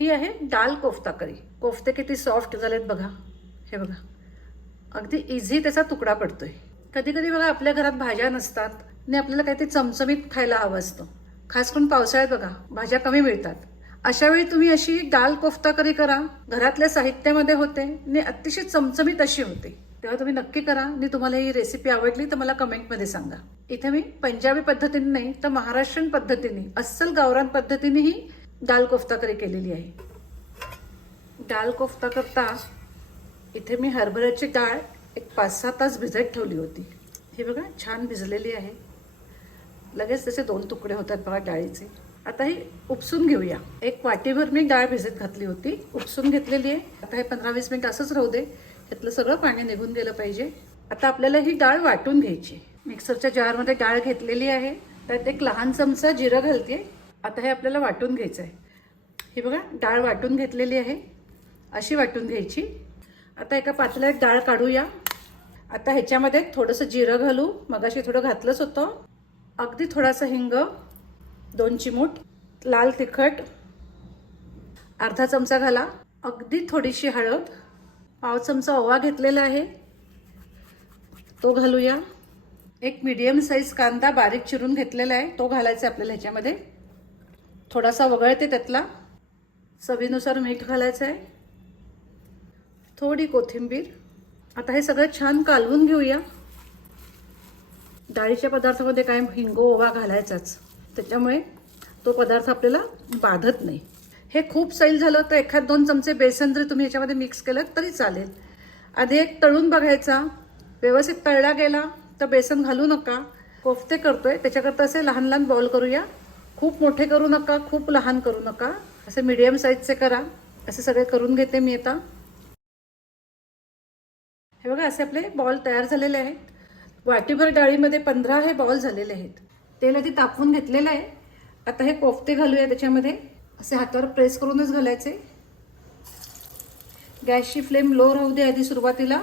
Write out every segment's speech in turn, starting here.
ही आहे डाल कोफ्ता करी. कोफ्ते किती सॉफ्ट झालेत बघा. हे बघा. अगदी इझी त्याचा तुकडा पडतोय. कधी कधी बघा आपल्या घरात भाज्या नसतात आणि आपल्याला काहीतरी चमचमीत खायला हवं असतं. खास करून पावसाळ्यात बघा भाज्या कमी मिळतात. अशा वेळी तुम्ही अशी डाल कोफ्ता करी करा. घरातल्या साहित्यामध्ये होते आणि अतिशय चमचमीत अशी होते. तेव्हा तुम्ही नक्की करा आणि तुम्हाला ही रेसिपी आवडली तर मला कमेंटमध्ये सांगा. इथे मी पंजाबी पद्धतीने नाही तर महाराष्ट्रीयन पद्धतीने अस्सल गावरान पद्धतीनेही दाल डाल कोफ्ता करी केलेली आहे. डाल कोफ्ता करता इथे मी हरभऱ्याची डाळ एक पाच सहा तास भिजत ठेवली होती. ही बघा छान भिजलेली आहे. लगेच त्याचे दोन तुकडे होतात बघा डाळीचे. आता ही उपसून घेऊया. एक वाटीभर मी डाळ भिजत घातली होती. उपसून घेतलेली आहे. आता हे पंधरा वीस मिनिट असंच राहू दे. यातलं सगळं पाणी निघून गेलं पाहिजे. आता आपल्याला ही डाळ वाटून घ्यायची मिक्सरच्या जारमध्ये डाळ घेतलेली आहे. त्यात एक लहान चमचा जिरं घालते. आता हे आपल्याला वाटून घ्यायचं आहे. ही बघा डाळ वाटून घेतलेली आहे. अशी वाटून घ्यायची. आता एका पातळ्यात डाळ काढूया. आता ह्याच्यामध्ये थोडंसं जिरं घालू. मगाशी थोडं घातलंच होतं. अगदी थोडासा हिंग दोन चिमूट लाल तिखट अर्धा चमचा घाला. अगदी थोडीशी हळद पाव चमचा ओवा घेतलेला आहे. तो घालूया. एक मीडियम साईज कांदा बारीक चिरून घेतलेला आहे. तो घालायचा आहे आपल्याला ह्याच्यामध्ये. थोडासा वगळते त्यातला. चवीनुसार मीठ घालायचं आहे थोडी कोथिंबीर. आता हे सगळं छान कालवून घेऊया. डाळीच्या पदार्थामध्ये काय हिंगो ओवा घालायचाच. त्याच्यामुळे तो पदार्थ आपल्याला बाधत नाही. हे खूप सैल झालं तर एखाद दोन चमचे बेसन जरी तुम्ही याच्यामध्ये मिक्स केलं तरी चालेल. आधी एक तळून बघायचा. व्यवस्थित तळला गेला तर बेसन घालू नका. कोफ्ते करतोय. त्याच्याकरता असे लहान लहान बॉल करूया. खूप मोठे करू नका खूप लहान करू नका. असे मीडियम साईजचे करा. असे सगळे करून घेते मी आता. हे बघा असे आपले बॉल तयार झालेले आहेत. वाटीभर डाळीमध्ये पंधरा हे बॉल झालेले आहेत. तेल आधी तापवून घेतलेलं आहे. आता हे कोफ्ते घालूया त्याच्यामध्ये. असे हातावर प्रेस करूनच घालायचे. गॅसची फ्लेम लो राहू दे आधी सुरुवातीला.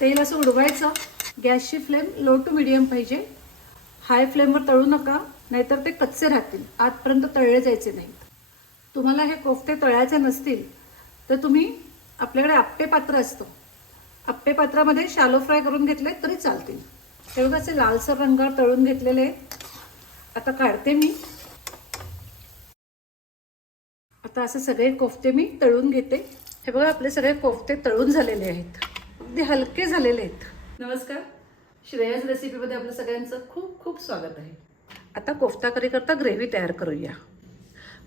तेल असं उडवायचं. गॅसची फ्लेम लो टू मिडियम पाहिजे. हाय फ्लेमवर तळू नका नाहीतर ते कच्चे राहतील. आतपर्यंत तळले जायचे नाहीत. तुम्हाला हे कोफ्ते तळायचे नसतील तर तुम्ही आपल्याकडे आप्पे पात्र असतं. आप्पे पात्रामध्ये शालो फ्राय करून घेतले तरी चालतील. हे बघा असे लालसर रंगावर तळून घेतलेले. आहेत आता काढते मी. आता असे सगळे कोफ्ते मी तळून घेते. हे बघा आपले सगळे कोफ्ते तळून झालेले आहेत. अगदी हलके झालेले आहेत. नमस्कार. श्रेयस रेसिपीमध्ये आपलं सगळ्यांचं खूप खूप स्वागत आहे. आता कोफ्ता करीकरता ग्रेव्ही तयार करूया.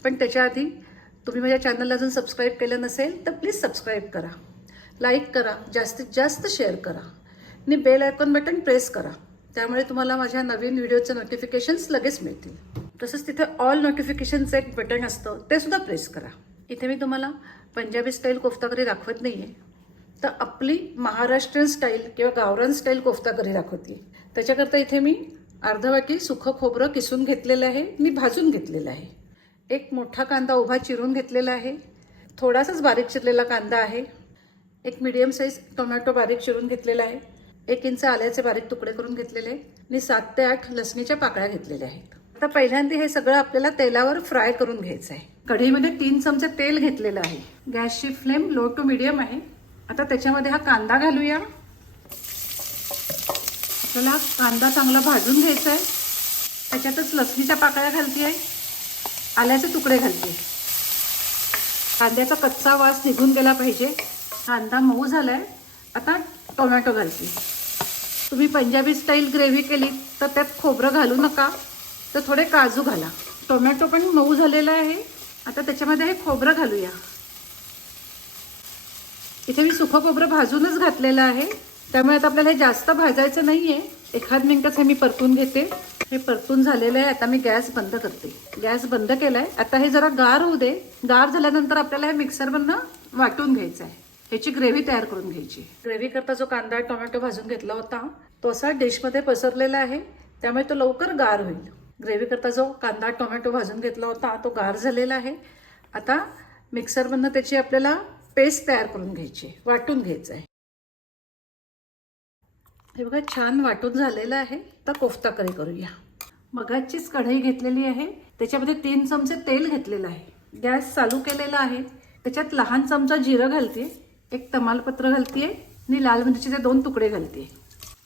पण त्याच्या आधी तुम्ही माझ्या चॅनलला अजून सबस्क्राईब केलं नसेल तर प्लीज सबस्क्राईब करा. लाईक करा जास्तीत जास्त शेअर करा. आणि बेल आयकॉन बटन प्रेस करा. त्यामुळे तुम्हाला माझ्या नवीन व्हिडिओचं नोटिफिकेशन्स लगेच मिळतील. तसंच तिथे ऑल नोटिफिकेशनचं एक बटन असतं ते सुद्धा प्रेस करा. इथे मी तुम्हाला पंजाबी स्टाईल कोफ्ता करी दाखवत नाही आहे तर आपली महाराष्ट्रीयन स्टाईल किंवा गावरान स्टाईल कोफ्ता करी दाखवते. त्याच्याकरता इथे मी अर्धा वाटी सुखं खोबरं किसून घेतलेलं आहे. मी भाजून घेतलेलं आहे. एक मोठा कांदा उभा चिरून घेतलेला आहे. थोडासाच बारीक चिरलेला कांदा आहे. एक मिडियम साईज टोमॅटो बारीक चिरून घेतलेला आहे. एक इंच आल्याचे बारीक तुकडे करून घेतलेले आणि सात ते आठ लसणीच्या पाकळ्या घेतलेल्या आहेत. आता पहिल्यांदा हे सगळं आपल्याला तेलावर फ्राय करून घ्यायचं आहे. कढईमध्ये तीन चमचे तेल घेतलेलं आहे. गॅसची फ्लेम लो टू मिडियम आहे. आता त्याच्यामध्ये हा कांदा घालूया. आपल्याला हा कांदा चांगला भाजून घ्यायचा आहे. त्याच्यातच लसणीच्या पाकळ्या घालते आहे आल्याचे तुकडे घालते कांद्याचा कच्चा वास निघून गेला पाहिजे. कांदा मऊ झाला आहे आता टोमॅटो घालते तुम्ही पंजाबी स्टाईल ग्रेव्ही केली तर त्यात खोबरं घालू नका. तर थोडे काजू घाला. टोमॅटो पण मऊ झालेला आहे. आता त्याच्यामध्ये हे खोबरं घालूया. इथे मी सुखं खोबरं भाजूनच घातलेलं आहे. त्यामुळे आता आपल्याला हे जास्त भाजायचं नाही आहे एखाद मिनटंच हे मी परतून घेते. हे परतून झालेलं आहे. आता मी गॅस बंद करते. गॅस बंद केलाय. आता हे जरा गार होऊ दे. गार झाल्यानंतर आपल्याला हे मिक्सरमधनं वाटून घ्यायचं आहे. ह्याची ग्रेव्ही तयार करून घ्यायची ग्रेव्ही करता जो कांदा टोमॅटो भाजून घेतला होता तो असा डिशमध्ये पसरलेला आहे. त्यामुळे तो लवकर गार होईल. ग्रेव्ही करता जो कांदा टोमॅटो भाजून घेतला होता तो गार झालेला आहे. आता मिक्सरमधनं त्याची आपल्याला पेस्ट तयार करून घ्यायची आहे, वाटून घ्यायचं आहे. हे बघा छान वाटून झालेलं आहे. तर कोफ्ता करी करूया. मगाचीच कढई घेतलेली आहे. त्याच्यामध्ये तीन चमचे तेल घेतलेलं आहे. गॅस चालू केलेला आहे. त्याच्यात लहान चमचा जिरं घालते. एक तमालपत्र घालते. आणि लाल मिरचीचे दोन तुकडे घालते.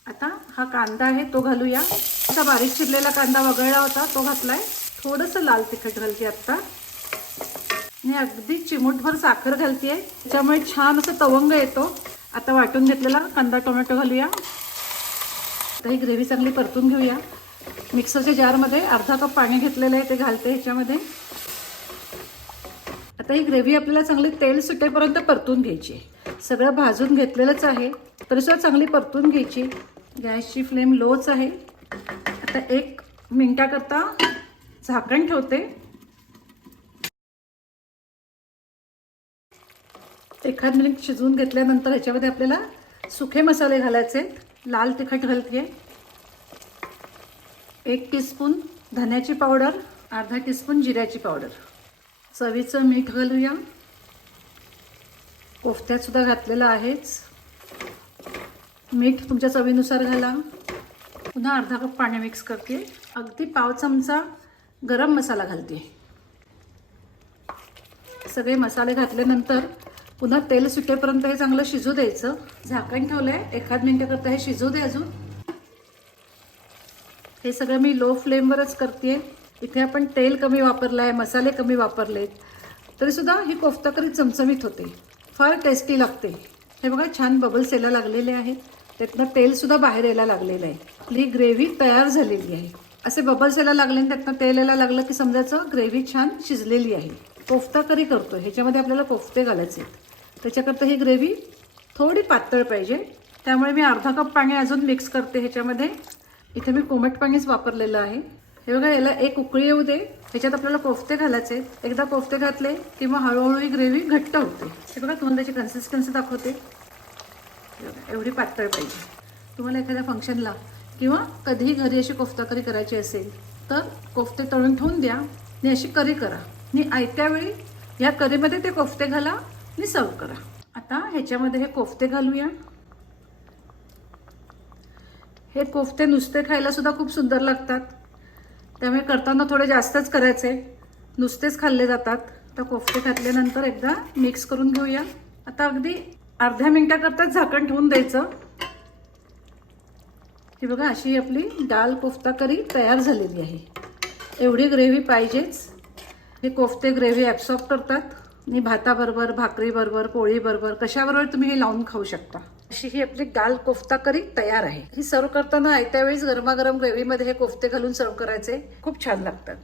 आता हा कांदा आहे तो घालूया. असा बारीक चिरलेला कांदा वगळला होता तो घातलाय. थोडंसं लाल तिखट घालते आत्ता मी अगदी चिमूटभर साखर घालते त्याच्यामुळे छान असं तवंग येतो. आता वाटून घेतलेला कांदा टोमॅटो घालूया. आता ही ग्रेव्ही चांगली परतून घेऊया. मिक्सरच्या जारमध्ये अर्धा कप पाणी घेतलेलं आहे ते घालते ह्याच्यामध्ये. आता ही ग्रेव्ही आपल्याला चांगली तेल सुटेपर्यंत परतून घ्यायची सगळं भाजून घेतलेलंच आहे तरीसुद्धा चांगली परतून घ्यायची. गॅसची फ्लेम लोच आहे. आता एक मिनटाकरता झाकण ठेवते. एखाद मिनिट शिजवून घेतल्यानंतर ह्याच्यामध्ये आपल्याला सुखे मसाले घालायचे आहेत. लाल तिखट घालते एक टीस्पून धन्याची पावडर अर्धा टीस्पून जिऱ्याची पावडर चवीचं मीठ घालूया. कोफ्त्यातसुद्धा घातलेलं आहेच. मीठ तुमच्या चवीनुसार घाला. पुन्हा अर्धा कप पाणी मिक्स करते. अगदी पाव चमचा गरम मसाला घालते. सगळे मसाले घातल्यानंतर पुन्हा तेल सुटेपर्यंत हे चांगलं शिजू द्यायचं. झाकण ठेवलंय. एखाद मिनिट हे शिजू दे अजून. हे सगळं मी लो फ्लेमवरच करते इथे आपण तेल कमी वापरलं आहे मसाले कमी वापरलेत. तरीसुद्धा ही कोफ्ता करी चमचमीत होते. फार टेस्टी लागते. हे बघा छान बबल्स यायला लागलेले आहेत. त्यातनं तेलसुद्धा बाहेर यायला लागलेलं आहे. आपली ग्रेव्ही तयार झालेली आहे. असे बबल्स यायला लागले आणि त्यातनं तेल यायला लागलं की समजायचं ग्रेव्ही छान शिजलेली आहे. कोफ्ता करी करतो ह्याच्यामध्ये आपल्याला कोफ्ते घालायचे आहेत. त्याच्याकरता ही ग्रेव्ही थोडी पातळ पाहिजे. त्यामुळे मी अर्धा कप पाणी अजून मिक्स करते ह्याच्यामध्ये. इथे मी कोमट पाणीच वापरलेलं आहे. हे बघा याला एक उकळी येऊ दे. ह्याच्यात आपल्याला कोफ्ते घालायचे एकदा कोफ्ते घातले की मग हळूहळू ही ग्रेव्ही घट्ट होते. हे बघा तुम्हाला त्याची कन्सिस्टन्सी दाखवते एवढी पातळ पाहिजे. तुम्हाला एखाद्या फंक्शनला किंवा कधीही घरी अशी कोफ्ता करी करायची असेल तर कोफ्ते तळून ठेवून द्या. आणि अशी करी करा. आणि आयत्या वेळी या करीमध्ये ते कोफ्ते घाला. आणि सर्व करा. आता ह्याच्यामध्ये हे कोफ्ते घालूया. हे कोफ्ते नुसते खायला सुद्धा खूप सुंदर लागतात. त्यामुळे करताना थोडे जास्तच करायचे. नुसतेच खाल्ले जातात. तर कोफ्ते घातल्यानंतर एकदा मिक्स करून घेऊया. आता अगदी अर्ध्या मिनिटाकरताच झाकण ठेवून द्यायचं. हे बघा अशी आपली दाल कोफ्ता करी तयार झालेली आहे. एवढी ग्रेव्ही पाहिजेच. हे कोफ्ते ग्रेव्ही ॲब्सॉर्ब करतात. आणि भाताबरोबर भाकरीबरोबर पोळीबरोबर कशाबरोबर तुम्ही हे लावून खाऊ शकता? अशी ही आपली दाल कोफ्ता करी तयार आहे. ही सर्व करताना आयत्या वेळेस गरमागरम ग्रेव्हीमध्ये हे कोफ्ते घालून सर्व करायचे. खूप छान लागतात.